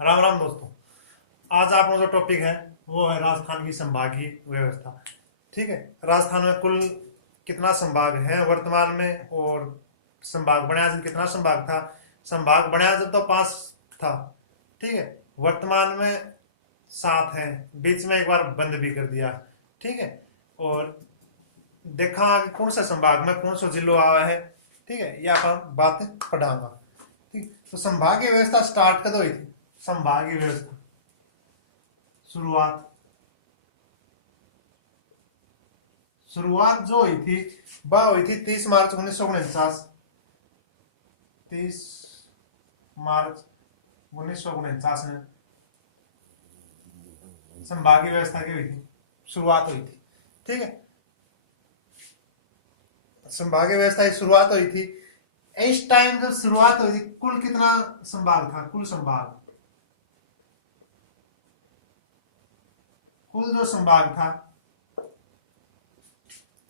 राम राम दोस्तों। आज आपका जो टॉपिक है वो है राजस्थान की संभागीय व्यवस्था। ठीक है। राजस्थान में कुल कितना संभाग है वर्तमान में, और संभाग बनाया जब कितना संभाग था। संभाग बनाया जब तो 5 था। ठीक है। वर्तमान में 7 है। बीच में एक बार बंद भी कर दिया। ठीक है। और देखा कि कौन सा संभाग में कौन सा जिलो आवा है। ठीक है, ये आप बात पढ़ाऊंगा। ठीक। तो संभागीय व्यवस्था स्टार्ट कद हुई थी। संभागीय व्यवस्था शुरुआत शुरुआत जो हुई थी वह हुई थी 30 मार्च 1949। 30 मार्च 1949 में संभागीय व्यवस्था की हुई थी, शुरुआत हुई थी। ठीक है। संभागीय व्यवस्था की शुरुआत हुई थी। इस टाइम जब शुरुआत हुई थी कुल कितना संभाग था। कुल जो संभाग था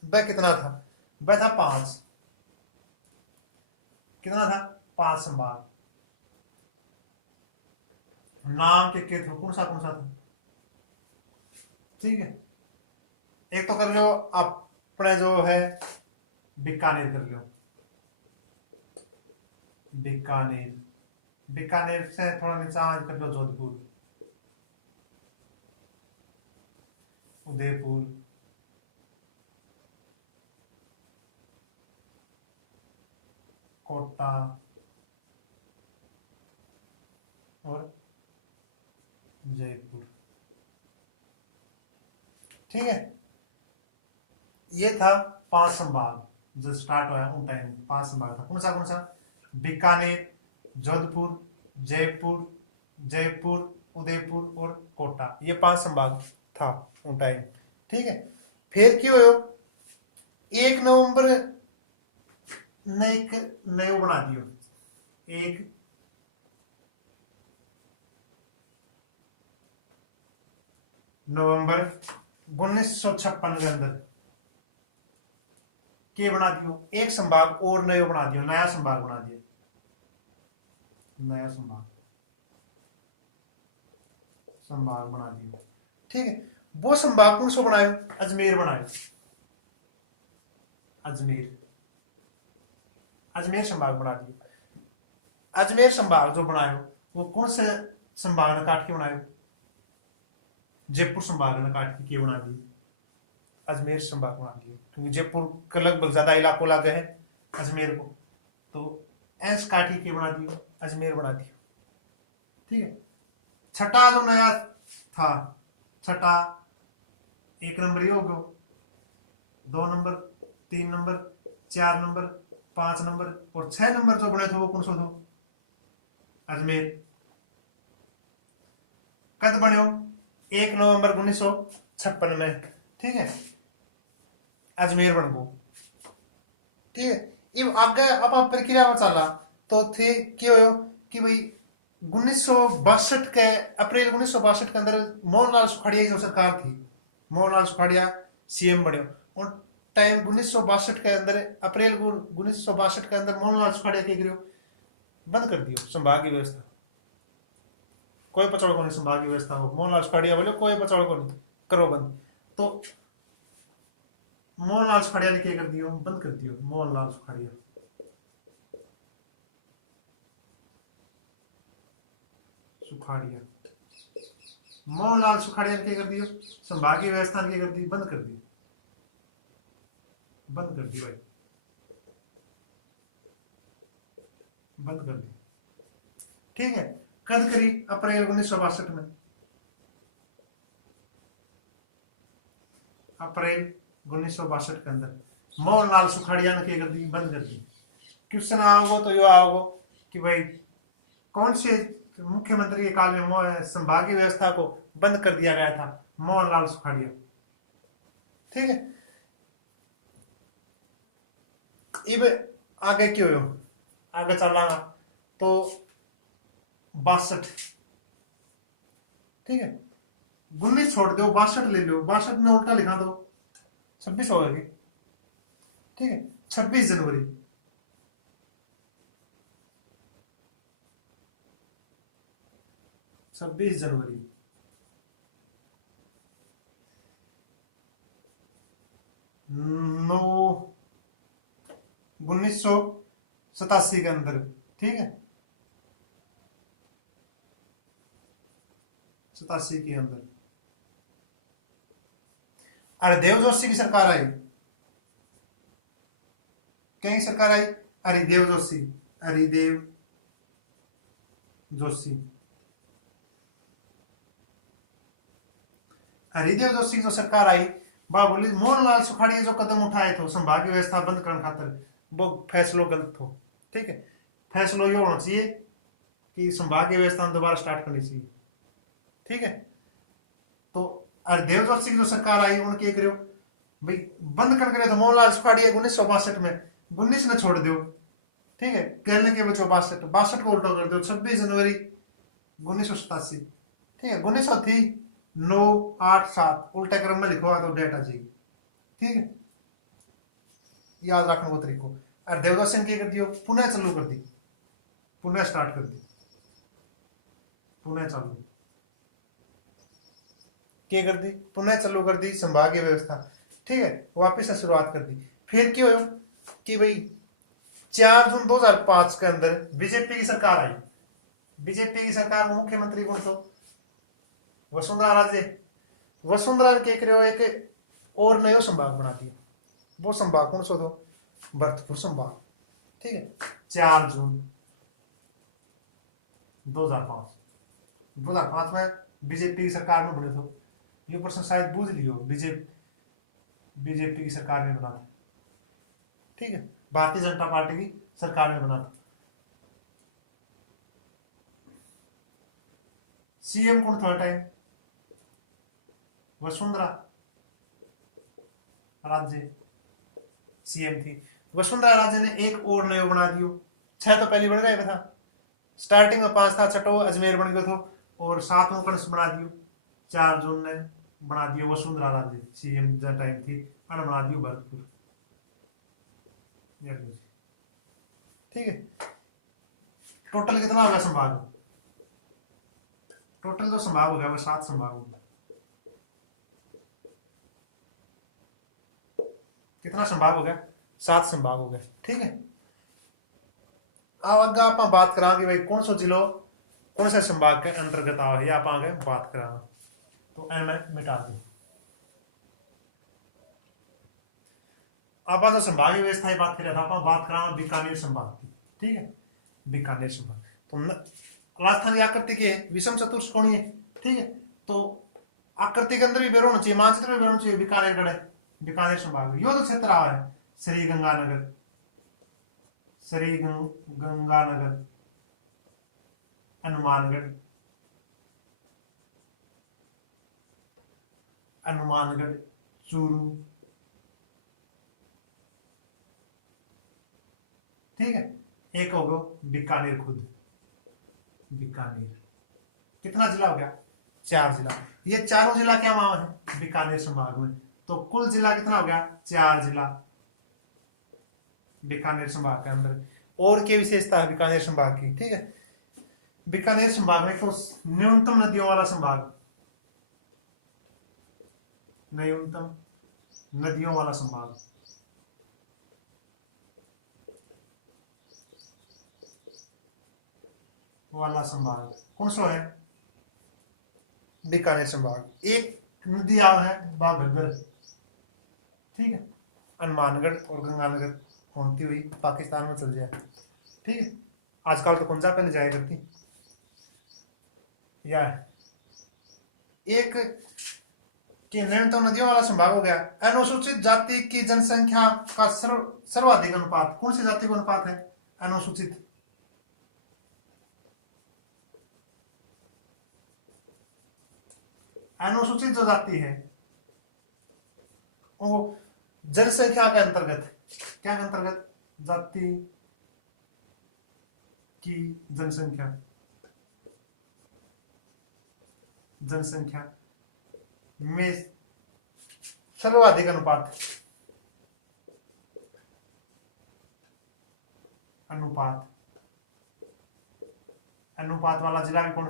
वह कितना था। वह था 5। कितना था। 5 संभाग। नाम के थे कौन सा था। ठीक है। एक तो कर लो अपने जो है बीकानेर कर लो। बीकानेर बीकानेर से थोड़ा नीचा कर लो जोधपुर, उदयपुर, कोटा और जयपुर। ठीक है। ये था 5 संभाग जो स्टार्ट हुआ उन टाइम 5 संभाग था। कौन सा बीकानेर, जोधपुर, जयपुर, उदयपुर और कोटा। ये 5 संभाग था उन टाइम। ठीक है। फिर क्यों हो 1 नवंबर नए बना दियो। 1 नवंबर 1956 के अंदर के बना दियो एक संभाग और नयो बना दियो, नया संभाग बना दिया। नया संभाग संभाग बना दियो। ठीक है। वो संभाग कौन सो बनायो। अजमेर बनायो। अजमेर अजमेर संभाग बना दियो। अजमेर संभाग जो बनायो वो कौन से संभाग ने काट के बनायो। जयपुर संभाग ने काट के बना दियो। अजमेर संभाग बना दियो क्योंकि जयपुर का लगभग ज्यादा इलाकों लागे है अजमेर को, तो एस काटी के बना दियो, अजमेर बना दियो। ठीक है। छठा जो नया था, छठा 1 नंबर ये हो गयो, 2 नंबर, 3 नंबर, 4 नंबर, 5 नंबर और 6 नंबर जो बने थे वो कौन सो दो। अजमेर कद बनो 1 नवंबर 1956 में। ठीक है। अजमेर बन गो। ठीक है। इब आगे अब प्रक्रिया में चला तो थे क्यों हो कि भाई 1962 के अप्रैल 1962 के अंदर मोहनलाल सुखाड़िया की जो सरकार थी, मोहनलाल सुखाड़िया सीएम बने और टाइम 1962 के अंदर अप्रैल 1962 के अंदर मोहनलाल सुखाड़िया के गिरो बंद कर दियो संभागीय व्यवस्था। कोई पचड़ को नहीं संभागीय व्यवस्था हो। मोहनलाल सुखाड़िया बोले कोई पचड़ को नहीं, करो बंद। तो मोहनलाल सुखाड़िया ने क्या कर दियो, बंद कर दियो। मोहनलाल सुखाड़िया सुखाड़िया मोहनलाल सुखाड़िया ने क्या कर दियो, संभागीय व्यवस्था ने क्या कर दी, बंद कर दी। बंद कर दी भाई, बंद कर दी। ठीक है। कद करी अप्रैल 1962 में। अप्रैल 1962 के अंदर मोहनलाल सुखाड़िया ने क्या कर दी, बंद कर दी। क्वेश्चन आओगे तो यो आओगे कि भाई कौन से मुख्यमंत्री के काल में संभागीय व्यवस्था को बंद कर दिया गया था। मोहनलाल सुखाड़िया। ठीक है। इब आगे क्यों हो, आगे चलना तो 62। ठीक है। 19 छोड़ दो 62 ले लो, 62 में उल्टा लिखा दो 26 हो गए। ठीक है। 26 जनवरी 26 जनवरी 1987 के अंदर, ठीक है, 87 के अंदर हरिदेव जोशी की सरकार आई। कहीं सरकार आई? हरिदेव जोशी, हरिदेव जोशी, हरिदेव जोशी की जो सरकार आई, बोली मोहनलाल सुखाड़िया जो कदम उठाए थे संभागीय व्यवस्था बंद करने खातर, वो फैसलो गलत हो, ठीक है। फैसलो ये होना चाहिए कि संभागीय व्यवस्था दोबारा स्टार्ट करनी चाहिए, ठीक है। तो हरिदेव जोशी की जो सरकार आई उनके एक भाई बंद कर करे तो मोहनलाल सुखाड़िया 1962 में 19 ने छोड़ दो, ठीक है, कहने के बच्चों 62 को उल्टा कर दो 26 जनवरी 1987, ठीक है। 1900 थी 987 उल्टे क्रम में लिखवा तो डेट आ जाएगी, ठीक है, याद रखने को तरीको। और देवदास सिंह क्या कर दियो, पुनः चालू कर दी, पुनः स्टार्ट कर दी, पुनः चालू क्या कर दी, पुनः चालू कर दी संभागीय व्यवस्था, ठीक है, वापिस से शुरुआत कर दी। फिर क्यों हो कि भाई 4 जून 2005 के अंदर बीजेपी की सरकार आई। बीजेपी की सरकार में मुख्यमंत्री कौन था? वसुंधरा राजे। वसुंधरा ने क्या करो, एक और नया संभाग बना दिया। वो संभाग कौन सा दो? भरतपुर संभाग, ठीक है। 4 जून 2005 में बीजेपी की सरकार में बने थे। ये प्रश्न शायद बूझ लियो, बीजेपी की सरकार में बना था, ठीक है, भारतीय जनता पार्टी की सरकार में बना था। सीएम कौन था टाइम? वसुंधरा राजे सीएम थी। वसुंधरा राजे ने एक और नयो बना दियो। 6 तो पहले बन गए था, स्टार्टिंग में 5 था, छठो अजमेर बन गयो था और 7वां कौन बना दियो? 4 जून ने बना दियो वसुंधरा राजे सीएम जो टाइम थी, अन बना दियो भरतपुर, ठीक है। टोटल कितना हो गया संभाग? टोटल जो संभाग हो गया वो 7 संभाग हो गया। कितना संभाग हो गया? 7 संभाग हो गए, ठीक है। अब अगर आप बात करांगे भाई कौन सा जिलो कौन से संभाग के अंतर्गत आवे, आप आगे बात करा तो एम मिटा दी। आप जो संभागीय व्यवस्था की बात कर रहा था, आप बात करा बीकानेर संभाग की, ठीक है, बीकानेर संभाग। तो राजस्थान की आकृति के विषम चतुष्कोणीय, ठीक है, तो आकृति के अंदर भी बेर होना चाहिए, मानचित्र भी बेर होना चाहिए। बीकानेर गढ़, बीकानेर संभाग यो जो क्षेत्र आ है, श्री गंगानगर, श्री गंगानगर, हनुमानगढ़, हनुमानगढ़, चूरू, ठीक है। एक हो गया बीकानेर खुद, बीकानेर। कितना जिला हो गया? 4 जिला। ये चारों जिला क्या वहां है? बीकानेर संभाग में। तो कुल जिला कितना हो गया? 4 जिला बीकानेर संभाग के अंदर। और क्या विशेषता है बीकानेर संभाग की, ठीक है। बीकानेर संभाग में तो न्यूनतम नदियों वाला संभाग, न्यूनतम नदियों वाला संभाग, वाला संभाग कौन सा है? बीकानेर संभाग। एक नदी आव है घग्गर, ठीक है, हनुमानगढ़ और गंगानगर होती हुई पाकिस्तान में चल जाए, ठीक है। आजकल तो कौन सा पहले जाया करती या एक कि न्यूनतम नदियों वाला संभाग हो गया। अनुसूचित जाति की जनसंख्या का सर्वाधिक अनुपात कौन सी जाति का अनुपात है? अनुसूचित, अनुसूचित जो जाति है वो जनसंख्या के अंतर्गत, क्या के अंतर्गत? जाति की जनसंख्या, जनसंख्या में सर्वाधिक अनुपात, अनुपात, अनुपात वाला जिला भी कौन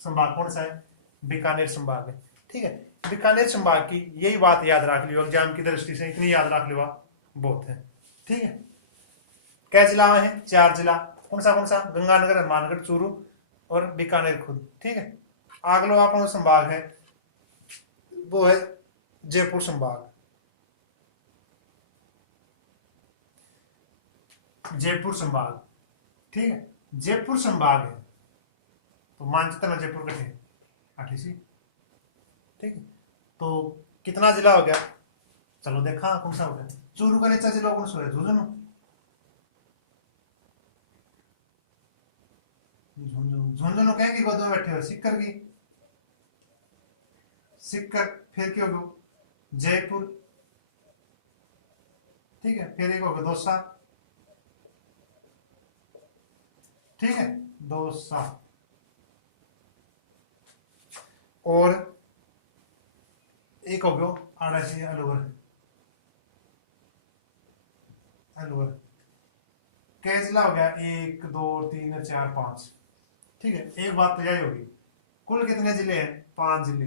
संभाग कौन सा है? बीकानेर संभाग है। ठीक है, बीकानेर संभाग की यही बात याद रख लियो, एग्जाम की दृष्टि से इतनी याद रख लियो बहुत है। ठीक है, क्या जिला में है? 4 जिला। कौन सा? गंगानगर, हनुमानगढ़, चूरू और बीकानेर खुद। ठीक है, अगलो अपना संभाग है वो है जयपुर संभाग। जयपुर संभाग, ठीक है, जयपुर संभाग है तो मानचित्र में जयपुर कटे 8 ठीक है, तो कितना जिला हो गया? चलो देखा कौन सा हो गया? चूरू का नीचा जिला कौन सा है? झुंझुनू। झुंझुनू कह की गोद में बैठे हो? सिक्कर की। सिक्कर फिर क्यों हो? जयपुर। ठीक है, फिर एक हो गया दौसा। ठीक है, दौसा। और एक हो गया आड़ासी, अलवर। अलवर क्या जिला हो गया? 1 2 3 4 5। ठीक है, एक बात तो यही होगी, कुल कितने जिले हैं? 5 जिले।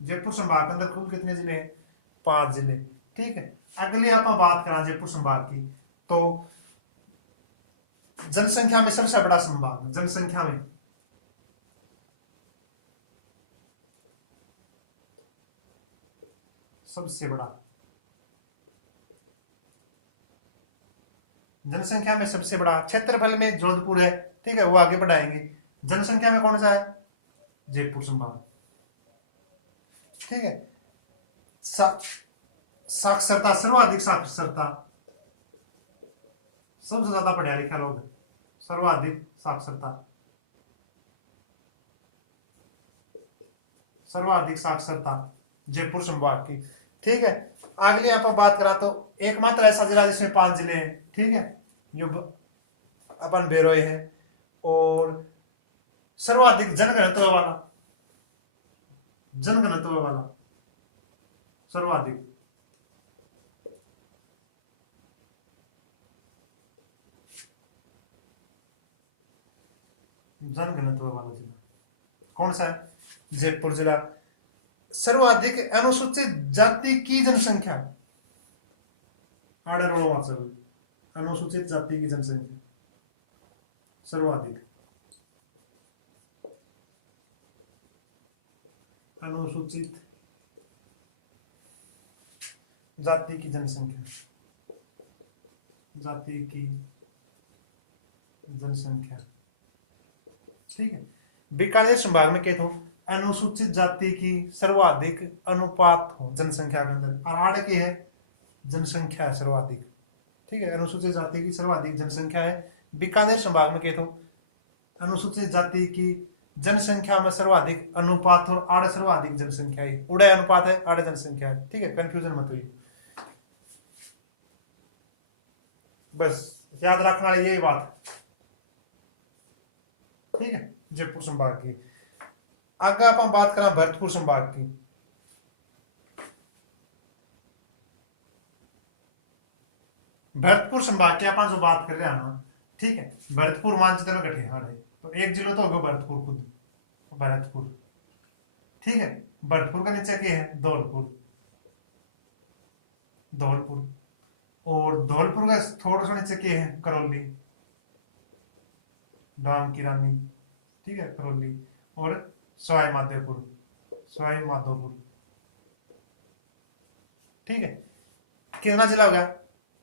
जयपुर संभाग के अंदर कुल कितने जिले हैं? 5 जिले। ठीक है, अगले आप बात करा जयपुर संभाग की, तो जनसंख्या में सबसे बड़ा संभाग, जनसंख्या में सबसे बड़ा, जनसंख्या में सबसे बड़ा क्षेत्रफल में जोधपुर है। ठीक है, वो आगे बढ़ाएंगे। जनसंख्या में कौन सा है? जयपुर संभाग। ठीक है, साक्षरता, सर्वाधिक साक्षरता, सबसे ज्यादा पढ़ा लिखा लोग, सर्वाधिक साक्षरता, सर्वाधिक साक्षरता जयपुर संभाग की। ठीक है, अगले आप बात करा तो एकमात्र ऐसा जिला जिसमें 5 जिले हैं। ठीक है, जो अपन बेरोए है, और सर्वाधिक जनघनत्व वाला, जनघनत्व वाला, सर्वाधिक जनघनत्व वाला जिला कौन सा है? जयपुर जिला। सर्वाधिक अनुसूचित जाति की जनसंख्या, अनुसूचित जाति की जनसंख्या सर्वाधिक, अनुसूचित जाति की जनसंख्या, जाति की जनसंख्या। ठीक है, बीकानेर संभाग में क्या हो? अनुसूचित जाति की सर्वाधिक अनुपात हो जनसंख्या के अंदर, और आड़ की है जनसंख्या है सर्वाधिक। ठीक है, अनुसूचित जाति की सर्वाधिक जनसंख्या है। बीकानेर संभाग में क्या हो? अनुसूचित जाति की जनसंख्या में सर्वाधिक अनुपात और आड़ सर्वाधिक जनसंख्या है। उड़े अनुपात है, आड़ जनसंख्या है। ठीक है, कंफ्यूजन मत हुई, बस याद रखने वाली यही बात। ठीक है, जयपुर संभाग की। आगे आप बात करें भरतपुर संभाग की। भरतपुर संभाग की अपन जो बात कर रहे हैं ना, ठीक है, भरतपुर मानचित्र में गठे हाँ, तो एक जिला तो होगा भरतपुर खुद, भरतपुर। ठीक है, भरतपुर का नीचे क्या है? धौलपुर, धौलपुर। और धौलपुर का थोड़ा सा नीचे क्या है? करौली, डांग की रानी। ठीक है, करौली। और सवाई माधोपुर, सवाई माधोपुर। ठीक है, कितना जिला हो गया?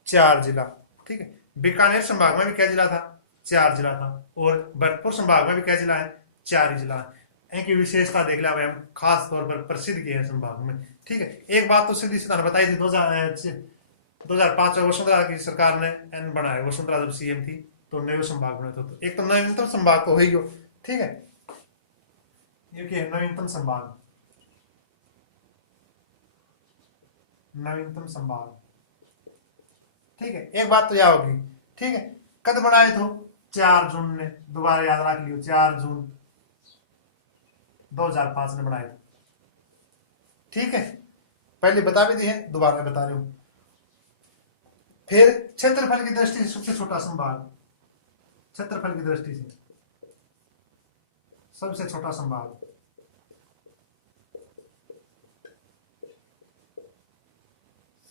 4 जिला। ठीक है, बीकानेर संभाग में भी क्या जिला था? 4 जिला था। और भरतपुर संभाग में भी क्या जिला है? 4 ही जिला है। इनकी विशेषता देख लिया हम खास तौर पर प्रसिद्ध किए हैं संभाग में। ठीक है, एक बात तो सीधी सी बताई थी 2005 में वसुंधरा की सरकार ने एन बनाया, वसुंधरा जब सीएम थी तो नए संभाग बने थे, तो एक तो नवीनतम संभाग तो हो ही। ठीक है, ये क्या है? नवीनतम संभाग, नवीनतम संभाग। ठीक है, एक बात तो यह होगी। ठीक है, कद बनाए थे? 4 जून ने, दोबारा याद रख लियो, 4 जून 2005 ने बनाए थे। ठीक है, पहले बता भी दी है, दोबारा बता रही हूं। फिर क्षेत्रफल की दृष्टि से सबसे छोटा संभाग, क्षेत्रफल की दृष्टि से सबसे छोटा संभाग,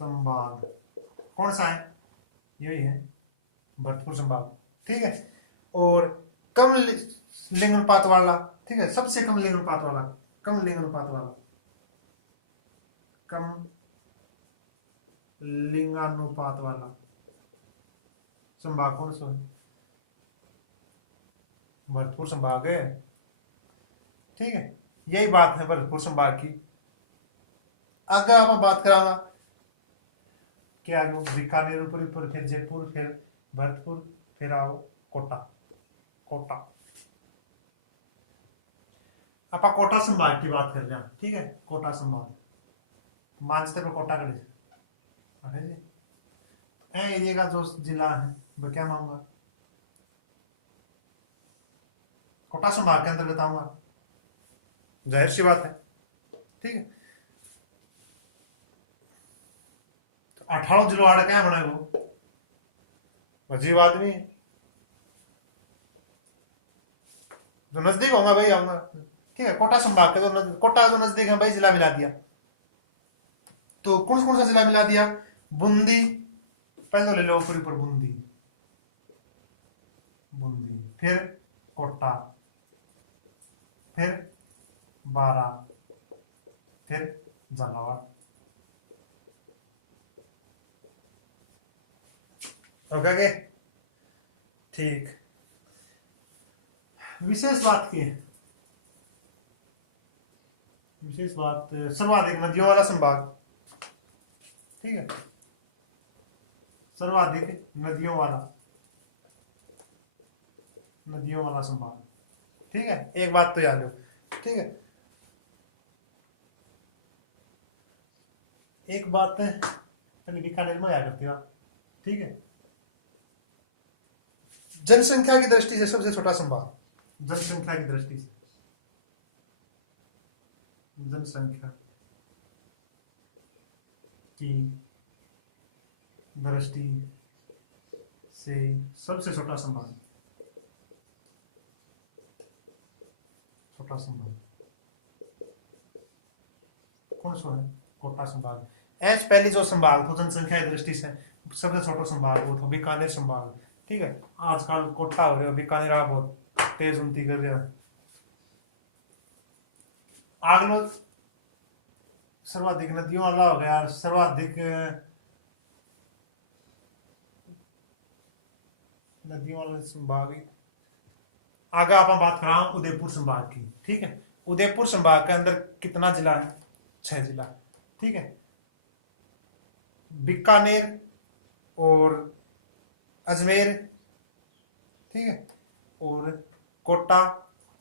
संभाग कौन सा है? यही है, भरतपुर संभाग। ठीक है। और कम लिंग अनुपात वाला, ठीक है, सबसे कम लिंग अनुपात वाला, कम लिंग अनुपात वाला, कम लिंगानुपात वाला संभाग कौन सा है? भरतपुर संभाग है। ठीक है, यही बात है भरतपुर संभाग की। आगे आप बात करांगा क्या, बीकानेर ऊपर ऊपर, फिर जयपुर, फिर भरतपुर, फिर आओ कोटा। कोटा, आप कोटा संभाग की बात कर रहे हैं। ठीक है, कोटा संभाग, मानसते पर कोटा कर एरिया का जो जिला है वो क्या मांगूंगा? कोटा संभाग के अंदर बताऊंगा, जाहिर सी बात है। ठीक है, तो 18 जिलों आड़ क्या बना वो अजीब आदमी है। जो नजदीक होगा भाई आऊंगा। ठीक है, कोटा संभाग के तो कोटा जो नजदीक है भाई, जिला मिला दिया। तो कौन सा जिला मिला दिया? बूंदी, पहले ले लो ऊपर ऊपर, बूंदी, बूंदी, फिर कोटा, फिर बारा, फिर झालावाड़। ओके, ठीक। विशेष बात की है, विशेष बात, सर्वाधिक नदियों वाला संभाग। ठीक है, सर्वाधिक नदियों वाला, नदियों वाला संभाग। ठीक है, एक बात तो याद हो। ठीक है, एक बात बीकानेर में याद करती हो। ठीक है, जनसंख्या की दृष्टि से सबसे छोटा संभाग, जनसंख्या की दृष्टि से, जनसंख्या की दृष्टि से सबसे छोटा संभाग, छोटा संभाग कौन सा है? कोटा संभाग। एस पहली जो संभाग तो जनसंख्या की दृष्टि से सबसे छोटा संभाग वो था बीकानेर संभाग। ठीक है, आजकल कोटा हो रहे हो, बीकानेर आप बहुत तेज उन्नति कर रहे हैं। आगलो सर्वाधिक नदियों वाला हो गया, सर्वाधिक नदियों वाला संभाग। आगे आप बात कर रहा हूं उदयपुर संभाग की। ठीक है, उदयपुर संभाग के अंदर कितना जिला है? 6 जिला। ठीक है, बीकानेर और अजमेर, ठीक है, और कोटा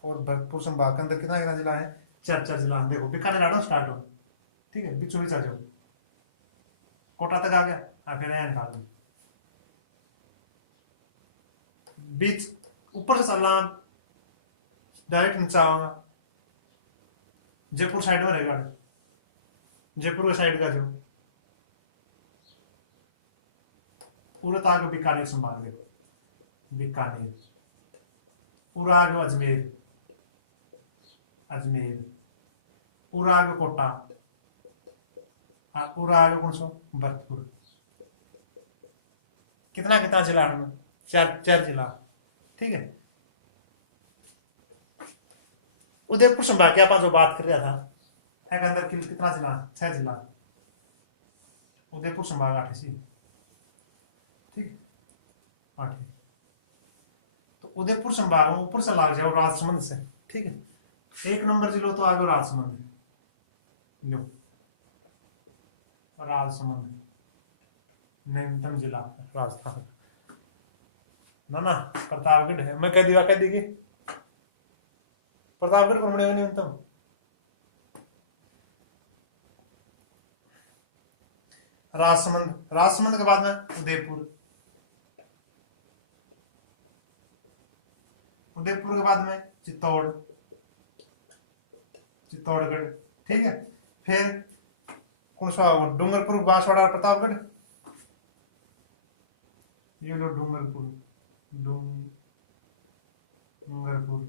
और भरतपुर संभाग के अंदर कितना कितना जिला है? 4 जिला। देखो बीकानेर आड़ो स्टार्ट हो, ठीक है, बीचों बीच आ जाओ, कोटा तक आ गया, फिर यहाँ निकाल दो, बीच ऊपर से चलना, डायरेक्ट नीचे आऊंगा, जयपुर साइड में रहेगा, जयपुर के साइड का जो पूरा ताक बीकानेर संभाग, देखो बीकानेर, पूरा आगे अजमेर, अजमेर, पूरा आगे कोटा, पूरा आगे कौन सा? भरतपुर। कितना कितना जिला है? 4 जिला। ठीक है, उदयपुर संभाग की आप जो बात कर रहा था, एक अंदर कितना जिला? 6 जिला। उदयपुर संभाग 8 सी। ठीक, 8। तो उदयपुर संभाग में ऊपर से लाग जाओ राजसमंद से। ठीक है, 1 नंबर जिलो तो आगे राजसमंद, लो राजसमंद न्यूनतम जिला राजस्थान। ना प्रतापगढ़ है, मैं कह दिया, कह दी प्रतापगढ़ पर बने न्यूनतम। राजसमंद, राजसमंद के बाद में उदयपुर, उदयपुर के बाद में चित्तौड़, चित्तौड़गढ़। ठीक है, फिर कौन सा? डूंगरपुर, बांसवाड़ा, प्रतापगढ़। ये लो डूंगरपुर, डूंगरपुर,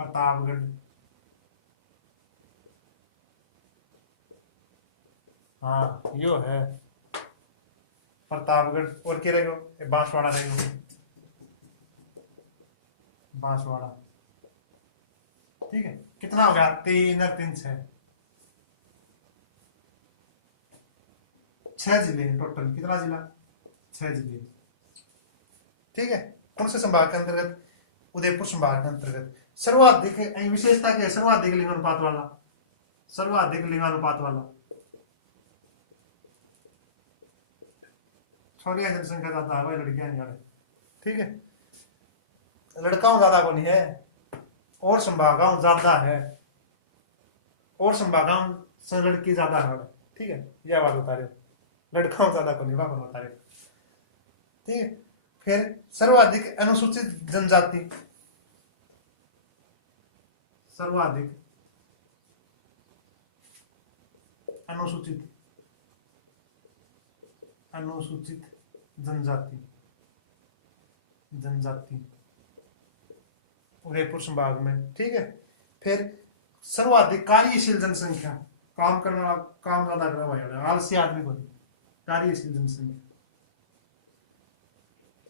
प्रतापगढ़, हाँ यो है प्रतापगढ़। और क्या रहेगा, बांसवाड़ा रहेगा, बांसवाड़ा। ठीक है, कितना हो गया, 3 और 3 6, 6 जिले हैं टोटल। कितना जिला, 6 जिले। ठीक है, कौन से संभाग के अंतर्गत, उदयपुर संभाग के अंतर्गत। सर्वाधिक विशेषता क्या है, सर्वाधिक लिंगानुपात वाला, सर्वाधिक लिंगानुपात वाला। छोरिया जनसंख्या ज्यादा है भाई, लड़कियां नहीं ज्यादा। ठीक है, लड़काओं ज्यादा को नहीं है, और संभागाओं ज्यादा है, और संभागाओं से लड़की ज्यादा है। ठीक है, यह बात बता रहे हो, लड़काओं ज्यादा को नहीं, बात बता रहे हो। ठीक है, फिर सर्वाधिक अनुसूचित जनजाति, सर्वाधिक अनुसूचित, अनुसूचित जनजाति, जनजाति उदयपुर संभाग में। ठीक है, फिर सर्वाधिक कार्यशील जनसंख्या, काम करने वाला, काम ज्यादा करने वाला, आलसी आदमी को नहीं, कार्यशील जनसंख्या,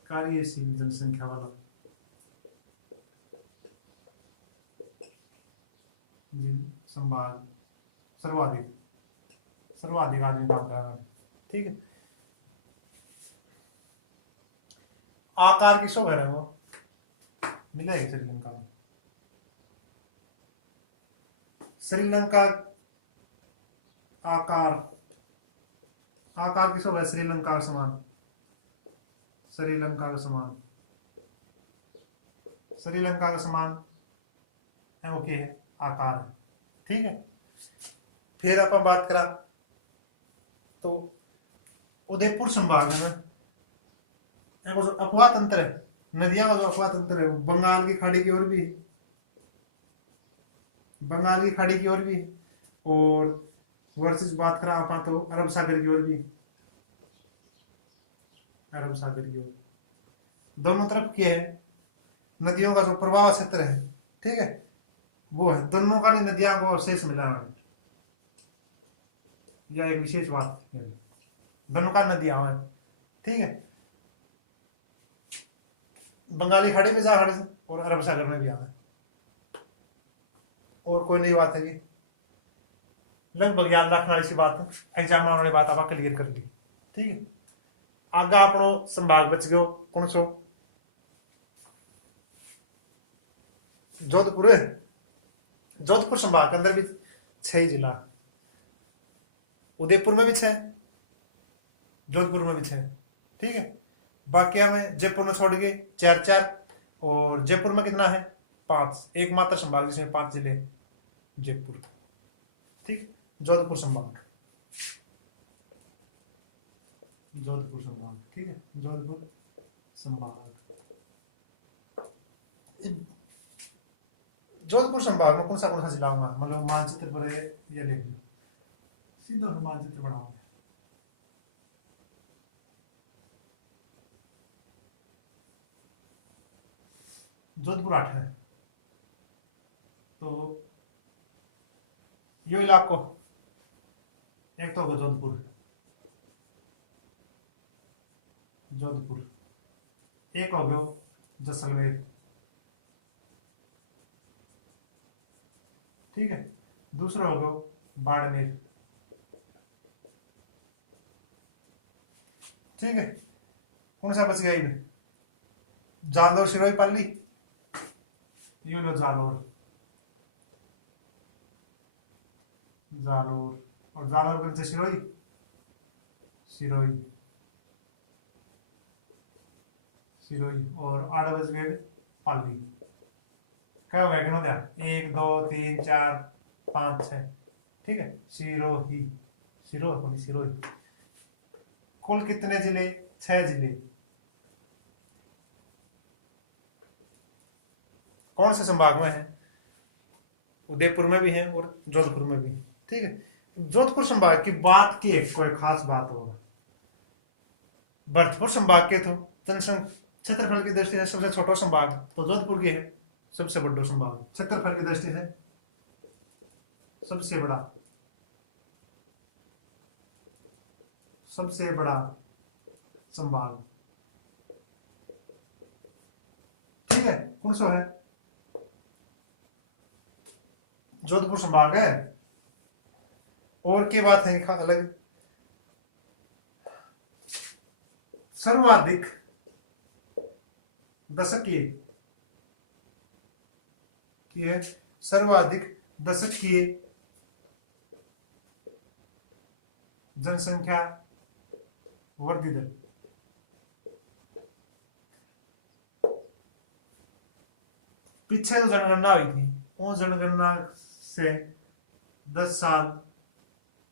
कार्यशील जनसंख्या वाला संभाग, सर्वाधिक, सर्वाधिक आदमी काम कर रहा है। ठीक है, आकार किसको कह रहे हैं, वो मिलेगा श्रीलंका में, श्रीलंका आकार, आकार किसको कह, श्रीलंका का समान, श्रीलंका का समान, श्रीलंका का समान है वो क्या है, आकार है। ठीक है, फिर अपन बात करा तो उदयपुर संभाग में अफवाह तंत्र है, नदियां का जो अफवाह तंत्र है, बंगाल की खाड़ी की ओर भी, बंगाल की खाड़ी की ओर भी, और वर्सेस बात करा अपन तो अरब सागर की ओर भी, अरब सागर की ओर, दोनों तरफ की है नदियों का जो प्रवाह क्षेत्र है। ठीक है, वो है, दोनों का नदियां को शेष मिला है, यह एक विशेष बात है, दोनों का नदियां है। ठीक है, बंगाली खाड़ी में जा खाड़ी से, और अरब सागर में भी आ है। और कोई नई बात है कि लगभग याद रखने वाली सी बात है, एग्जाम में वाली बात आप क्लियर कर ली। ठीक है, आगे अपनो संभाग बच गयो कौन सो, जोधपुर। जोधपुर संभाग के अंदर भी 6 जिला, उदयपुर में भी 6, जोधपुर में भी 6। ठीक है, बाकी हमें जयपुर में छोड़ के 4, और जयपुर में कितना है, 5, एकमात्र संभाग जिसमें 5 जिले, जयपुर। ठीक, जोधपुर संभाग, जोधपुर संभाग। ठीक है, जोधपुर संभाग, जोधपुर संभाग में कौन सा जिला होगा, मतलब मानचित्र पर ये लिख लो, सीधा मानचित्र बनाओगे। जोधपुर 8 है, तो यो इलाको एक तो होगा जोधपुर, जोधपुर, एक हो गया जैसलमेर। ठीक है, दूसरा हो गया बाड़मेर। ठीक है, कौन सा बच गया इनमें, जालौर, सिरोही, पाली, ये लो जालौर, जालौर, और जालौर से सिरोही, सिरोही, सिरोही, और 8 बज गए पाली। क्या हो गया, गिनो दिया, 1 2 3 4 5 6। ठीक है, सिरोही, सिरोही, सिरोही। कुल कितने जिले, 6 जिले। कौन से संभाग में है, उदयपुर में भी है और जोधपुर में भी। ठीक है, जोधपुर संभाग की बात की एक कोई खास बात होगा, भरतपुर संभाग के तो जनसंख्या क्षेत्रफल की दृष्टि से सबसे छोटा संभाग तो जोधपुर की है, सबसे बड़ा संभाग क्षेत्रफल की दृष्टि से सबसे बड़ा, सबसे बड़ा संभाग, ठीक है, कौन सा है? जोधपुर संभाग है। और की बात है अलग, सर्वाधिक दशकीय की है, सर्वाधिक दशकीय जनसंख्या वृद्धि दर। पीछे जो जनगणना हुई थी, उस जनगणना से 10 साल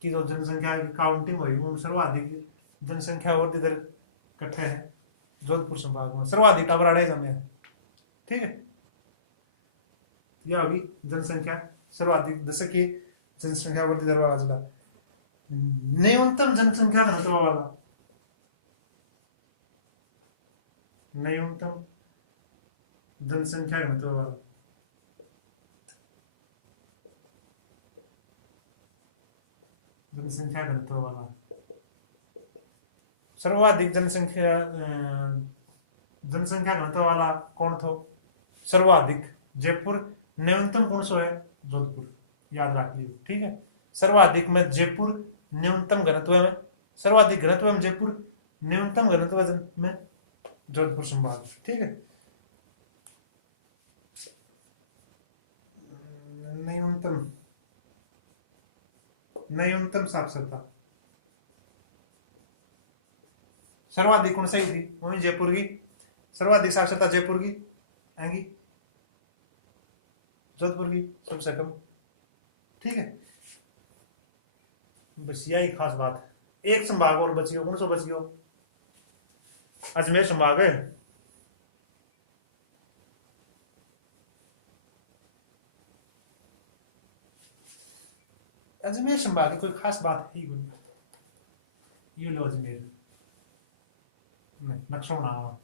की जो जनसंख्या की काउंटिंग हुई, उन सर्वाधिक जनसंख्या वृद्धि दर इकट्ठे है जोधपुर संभाग में, सर्वाधिक टाबराड़े जमे है, ठीक है। यह होगी जनसंख्या, सर्वाधिक दशकीय जनसंख्या वृद्धि दर वाला जिला। न्यूनतम जनसंख्या घनत्व वाला, न्यूनतम जनसंख्या घनत्व वाला, जनसंख्या घनत्व वाला, सर्वाधिक जनसंख्या जनसंख्या घनत्व वाला कौन था? सर्वाधिक जयपुर, न्यूनतम कौन सा है? जोधपुर, याद रख लियो, ठीक है। सर्वाधिक में जयपुर, न्यूनतम घनत्व में, सर्वाधिक घनत्व में जयपुर, न्यूनतम घनत्व में जोधपुर संभाग, ठीक है। न्यूनतम, न्यूनतम साक्षरता सर्वाधिक कौन सही थी? वही जयपुर की, सर्वाधिक साक्षरता जयपुर की आएंगी, जोधपुर की सबसे कम, ठीक है। बस यही खास बात है। एक संभाग और बच गया, कौन सा बच गया? अजमेर संभाग है। अजमेर संभाग की कोई खास बात है ही, ये लो अजमेर नक्शा बना,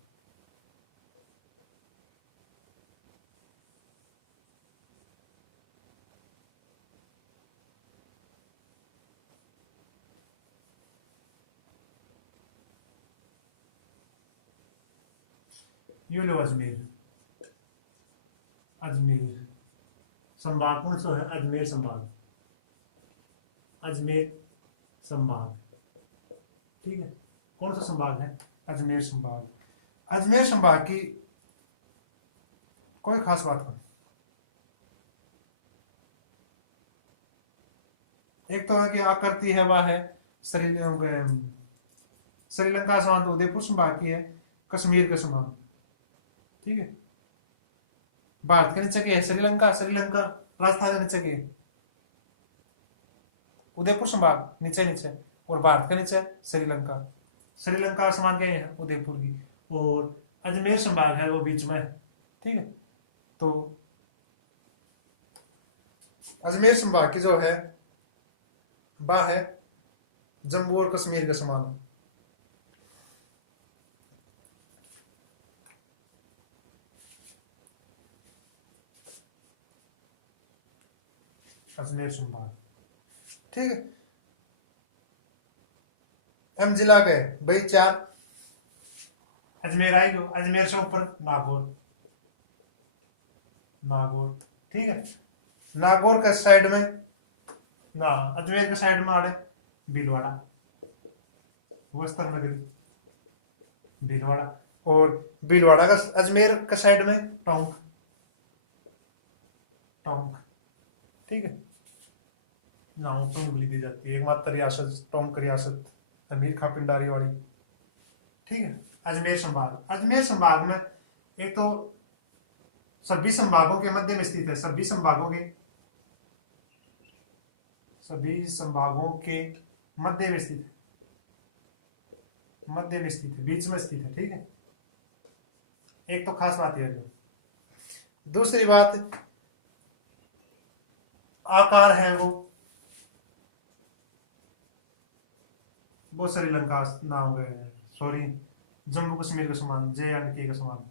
ये लो अजमेर, अजमेर संभाग कौन सा है? अजमेर संभाग, अजमेर संभाग, ठीक है। कौन सा संभाग है? अजमेर संभाग। अजमेर संभाग की कोई खास बात नहीं, एक तो है कि आकृति है वह है श्रीलंका समान, तो उदयपुर संभाग की है, कश्मीर के समान, ठीक है। भारत के नीचे की है श्रीलंका, श्रीलंका राजस्थान के नीचे की है उदयपुर संभाग, नीचे नीचे, और भारत के नीचे श्रीलंका, श्रीलंका समान के है उदयपुर की, और अजमेर संभाग है वो बीच में है, ठीक है। तो अजमेर संभाग की जो है वह है जम्मू और कश्मीर के समान, अजमेर संभाग, ठीक है। एम जिला गए भाई 4, अजमेर आएगा, अजमेर से ऊपर नागौर, नागौर, ठीक है। नागौर के साइड में ना, अजमेर के साइड में आड़े भीलवाड़ा, वस्त्र नगरी भीलवाड़ा, और भीलवाड़ा का अजमेर के साइड में टोंक, टोंक, ठीक है। नाम टोंक ली दी जाती है, एकमात्र रियासत टोंक रियासत अमीर खां पिंडारी वाली, ठीक है। अजमेर संभाग, अजमेर संभाग में एक तो सभी संभागों के मध्य में स्थित है, सभी संभागों के, सभी संभागों के मध्य में स्थित है, मध्य में स्थित है, बीच में स्थित है, ठीक है। एक तो खास बात यह है। दूसरी बात आकार है वो श्रीलंका ना हो गए, सॉरी जम्मू कश्मीर के समान, JNK के समान,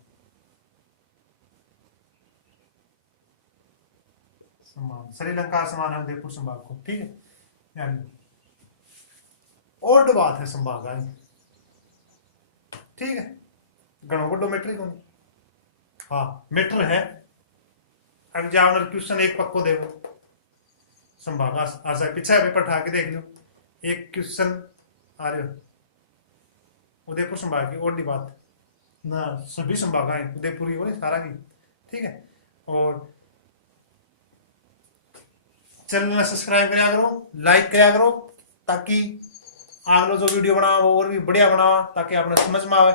समान श्रीलंका समान है उदयपुर संभाग को, ठीक है। यानी ओल्ड बात है संभाग आई, ठीक है। गणों को डोमेट्रिक होनी, हाँ मीटर है। एग्जामिनर क्वेश्चन एक पक्को देखो संभाग आशा पीछे पेपर उठा के देख लो, एक क्वेश्चन आ रहे हो उदयपुर संभाग की ओल्ड बात ना, सभी संभाग है उदयपुर की बोले सारा की, ठीक है। और चैनल में सब्सक्राइब करा करो, लाइक करा करो, ताकि आगे जो वीडियो बनाओ वो और भी बढ़िया बनाओ, ताकि आपने समझ में आवे।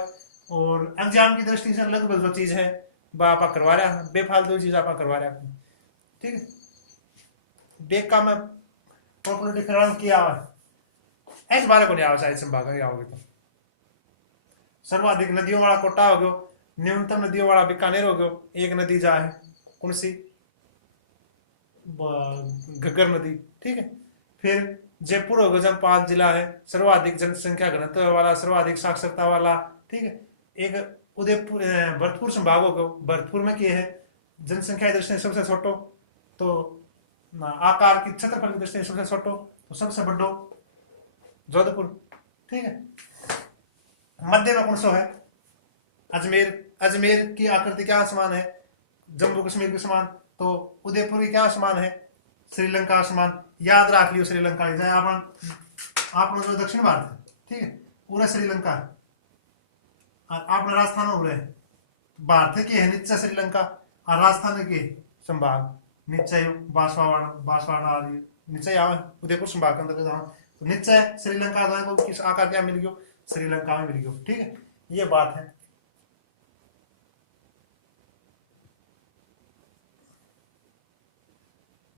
और एग्जाम की दृष्टि से लगभग जो चीज है वह आप करवा रहा, बेफालतू चीज आप करवा रहा, ठीक है। देख का मैं पॉपुलरिटी फिर किया इस बारे को नहीं आवा, शायद संभाग आओगे तो सर्वाधिक नदियों वाला कोटा हो गयो, न्यूनतम नदियों वाला बीकानेर हो गयो। एक नदी जा है कौन सी, घग्गर नदी, ठीक है। फिर जयपुर हो गया जब 5 जिला है, सर्वाधिक जनसंख्या घनत्व वाला, सर्वाधिक साक्षरता वाला, ठीक है। एक उदयपुर भरतपुर संभाग हो गया, भरतपुर में क्या है जनसंख्या की दृष्टि से सबसे छोटो, तो ना आकार की क्षेत्रफल की दृष्टि से सबसे छोटो, तो सबसे बड़ो जोधपुर, ठीक है। मध्य में कौन सा है अजमेर, अजमेर की आकृति क्या समान है जम्मू कश्मीर के समान, तो उदयपुर की क्या समान है श्रीलंका समान। याद रख लियो श्रीलंका आप जो दक्षिण भारत है, ठीक है, पूरा श्रीलंका है। आपने राजस्थान हो रहे भारत के है नीचे श्रीलंका, और राजस्थान के संभाग नीचे बांसवाड़ा नीचे आवे उदयपुर संभाग के अंदर, तो नीचे श्रीलंका को किस आकार क्या मिल गयो, श्रीलंका में मिल गयो, ठीक है। ये बात है।